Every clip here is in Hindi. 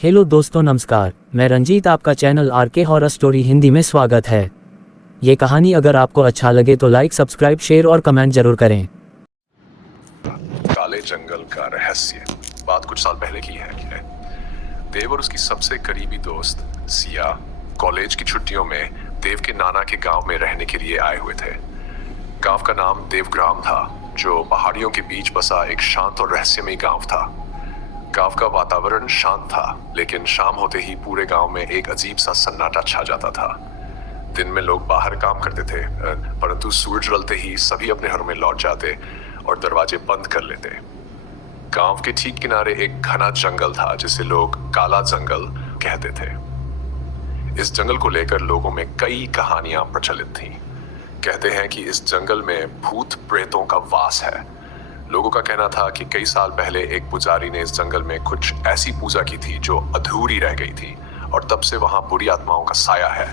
हेलो दोस्तों, नमस्कार। मैं रंजीत, आपका channel RK horror story Hindi में स्वागत है। ये कहानी अगर आपको अच्छा लगे तो लाइक, सब्सक्राइब, शेयर और कमेंट जरूर करें। काले जंगल का रहस्य। बात कुछ साल पहले की है। देव और उसकी सबसे करीबी दोस्त सिया कॉलेज की छुट्टियों में देव के नाना के गांव में रहने के लिए आए हुए थे। गांव का नाम देवग्राम था, जो पहाड़ियों के बीच बसा एक शांत और रहस्यमयी गांव था। गांव का वातावरण शांत था, लेकिन शाम होते ही पूरे गांव में एक अजीब सा सन्नाटा छा जाता था। दिन में लोग बाहर काम करते थे, परंतु सूरज ढलते ही सभी अपने घरों में लौट जाते और दरवाजे बंद कर लेते। गांव के ठीक किनारे एक घना जंगल था, जिसे लोग काला जंगल कहते थे। इस जंगल को लेकर लोगों में कई कहानियां प्रचलित थीं। कहते हैं कि इस जंगल में भूत प्रेतों का वास है। लोगों का कहना था कि कई साल पहले एक पुजारी ने इस जंगल में कुछ ऐसी पूजा की थी जो अधूरी रह गई थी, और तब से वहां बुरी आत्माओं का साया है।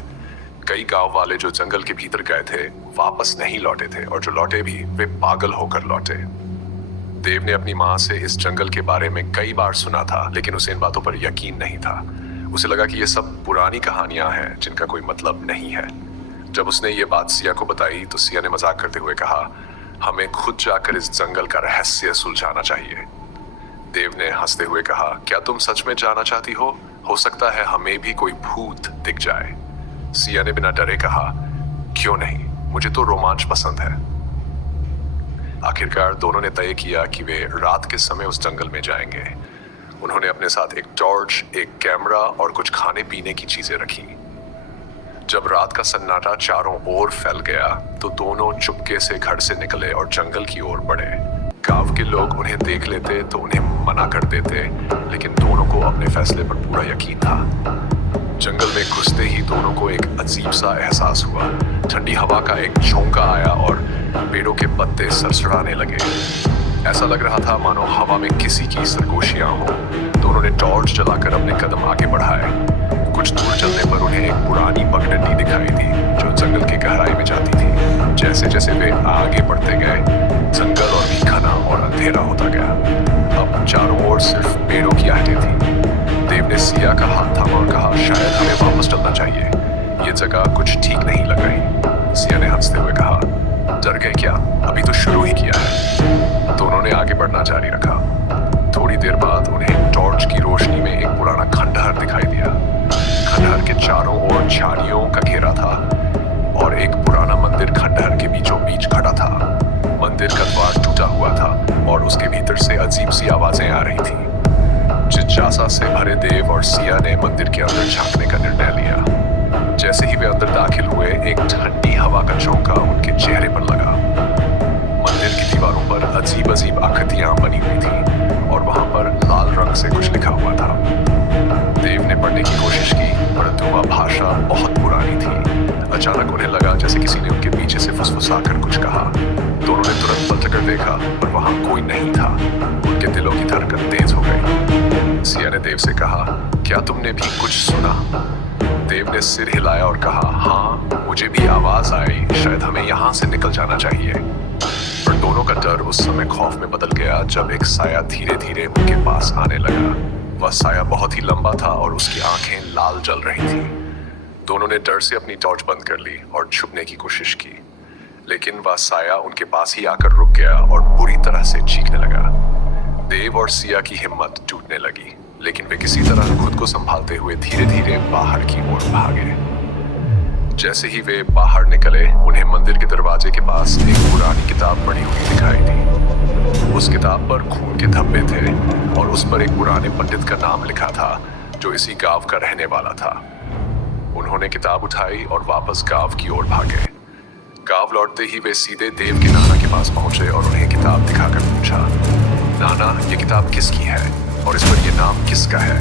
कई गांव वाले जो जंगल के भीतर गए थे वापस नहीं लौटे थे, और जो लौटे भी वे पागल होकर लौटे। देव ने अपनी माँ से इस जंगल के बारे में कई बार सुना था, लेकिन उसे इन बातों पर यकीन नहीं था। उसे लगा कि ये सब पुरानी कहानियां हैं जिनका कोई मतलब नहीं है। जब उसने ये बात सिया को बताई तो सिया ने मजाक करते हुए कहा, हमें खुद जाकर इस जंगल का रहस्य सुलझाना चाहिए। देव ने हंसते हुए कहा, क्या तुम सच में जाना चाहती हो सकता है हमें भी कोई भूत दिख जाए। सिया ने बिना डरे कहा, क्यों नहीं, मुझे तो रोमांच पसंद है। आखिरकार दोनों ने तय किया कि वे रात के समय उस जंगल में जाएंगे। उन्होंने अपने साथ एक टॉर्च, एक कैमरा और कुछ खाने पीने की चीजें रखी। जब रात का सन्नाटा चारों ओर फैल गया तो दोनों चुपके से घर से निकले और जंगल की ओर बढ़े। गांव के लोग उन्हें देख लेते तो उन्हें मना कर देते, लेकिन दोनों को अपने फैसले पर पूरा यकीन था। जंगल में घुसते ही दोनों को एक अजीब सा एहसास हुआ। ठंडी हवा का एक झोंका आया और पेड़ों के पत्ते सरसराने लगे। ऐसा लग रहा था मानो हवा में किसी की सरगोशियां हो। दोनों ने टॉर्च जलाकर अपने कदम आगे बढ़ाए। कुछ दूर चलने पर उन्हें एक पुरानी पगडंडी दिखाई दी, जो जंगल की गहराई में जाती थी। जैसे जैसे वे आगे बढ़ते गए, जंगल और भी घना और अंधेरा होता गया। अब चारों ओर सिर्फ पेड़ों की आहटें थीं। देव ने सिया का हाथ थामा और कहा, शायद हमें वापस चलना चाहिए, ये जगह कुछ ठीक नहीं लग रही। सिया ने हंसते हुए कहा, डर गए क्या, अभी तो शुरू ही किया है। दोनों ने आगे बढ़ना जारी रखा। थोड़ी देर बाद उन्हें टॉर्च की रोशनी में एक पुराना खंडहर दिखाई दिया। खंडहर के चारों ओर झाड़ियों का घेरा था और एक पुराना मंदिर खंडहर के बीचों बीच खड़ा था। मंदिर का द्वार टूटा हुआ था और उसके भीतर से अजीब सी आवाजें आ रही थीं। जिज्ञासा से भरे देव और सिया ने मंदिर के अंदर झांकने का निर्णय लिया। जैसे ही वे अंदर दाखिल हुए, एक ठंडी हवा का झोंका उनके चेहरे पर लगा। मंदिर की दीवारों पर अजीब अजीब आकृतियां बनी हुई थी और वहां पर लाल रंग से कुछ लिखा हुआ था। देव ने पढ़ने की कोशिश की, परंतु वह भाषा बहुत पुरानी थी। अचानक उन्हें लगा जैसे किसी ने उनके पीछे से फुसफुसाकर कुछ कहा। दोनों ने तुरंत पलटकर देखा, पर वहां कोई नहीं था। उनके दिलों की धड़कन तेज हो गई। सिया ने देव से कहा, क्या तुमने भी कुछ सुना? देव ने सिर हिलाया और कहा, हाँ, मुझे भी आवाज आई, शायद हमें यहाँ से निकल जाना चाहिए। पर दोनों का डर उस समय खौफ में बदल गया जब एक साया धीरे धीरे उनके पास आने लगा। वह साया बहुत ही लंबा था और उसकी आंखें लाल जल रही थीं। दोनों ने डर से अपनी टॉर्च बंद कर ली और छुपने की कोशिश की, लेकिन वह साया उनके पास ही आकर रुक गया और बुरी तरह से चीखने लगा। देव और सिया की हिम्मत टूटने लगी, लेकिन वे किसी तरह खुद को संभालते हुए धीरे धीरे बाहर की ओर भागे। जैसे ही वे बाहर निकले, उन्हें मंदिर के दरवाजे के पास एक पुरानी किताब पड़ी हुई दिखाई दी। उस किताब पर खून के धब्बे थे और उस पर एक पुराने पंडित का नाम लिखा था, जो इसी गांव का रहने वाला था। उन्होंने किताब उठाई और वापस गांव की ओर भागे। गांव लौटते ही वे सीधे देव के नाना के पास पहुंचे और उन्हें किताब दिखाकर पूछा, नाना, ये किताब किसकी है और इस पर ये नाम किसका है?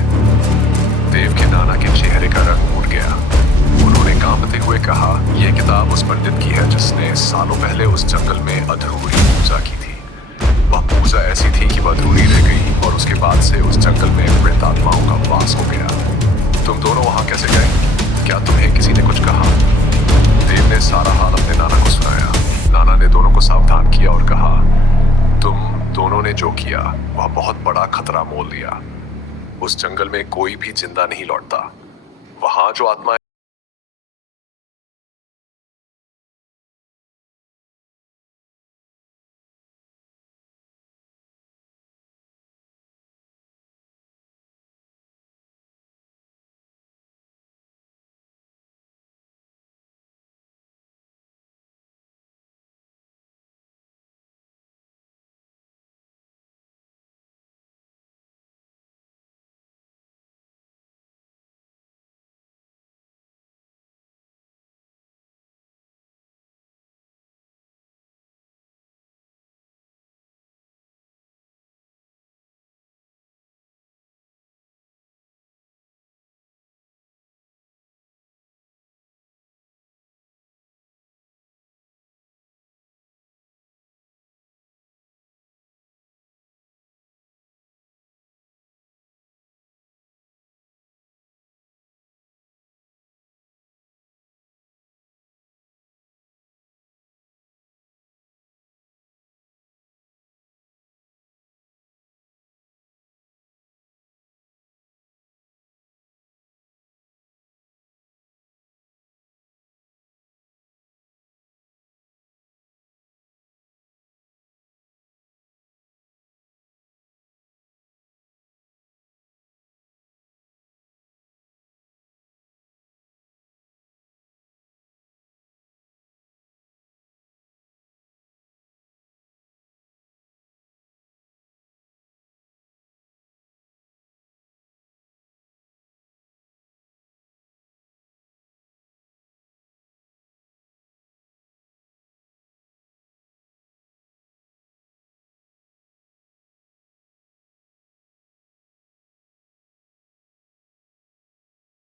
देव के नाना के चेहरे का रंग उड़ गया। उन्होंने कांपते हुए कहा, यह किताब उस पंडित की है जिसने सालों पहले उस जंगल में अधूरी पूजा की थी। वह पूजा ऐसी थी कि वह अधूरी रह गई और उसके बाद से उस जंगल में प्रेतात्माओं का वास हो गया। तुम दोनों वहां कैसे गए? क्या तुम्हें किसी ने कुछ कहा? देव ने सारा हाल अपने नाना को सुनाया। नाना ने दोनों को सावधान किया और कहा, तुम दोनों ने जो किया वह बहुत बड़ा खतरा मोल लिया। उस जंगल में कोई भी जिंदा नहीं लौटता। वहां जो आत्मा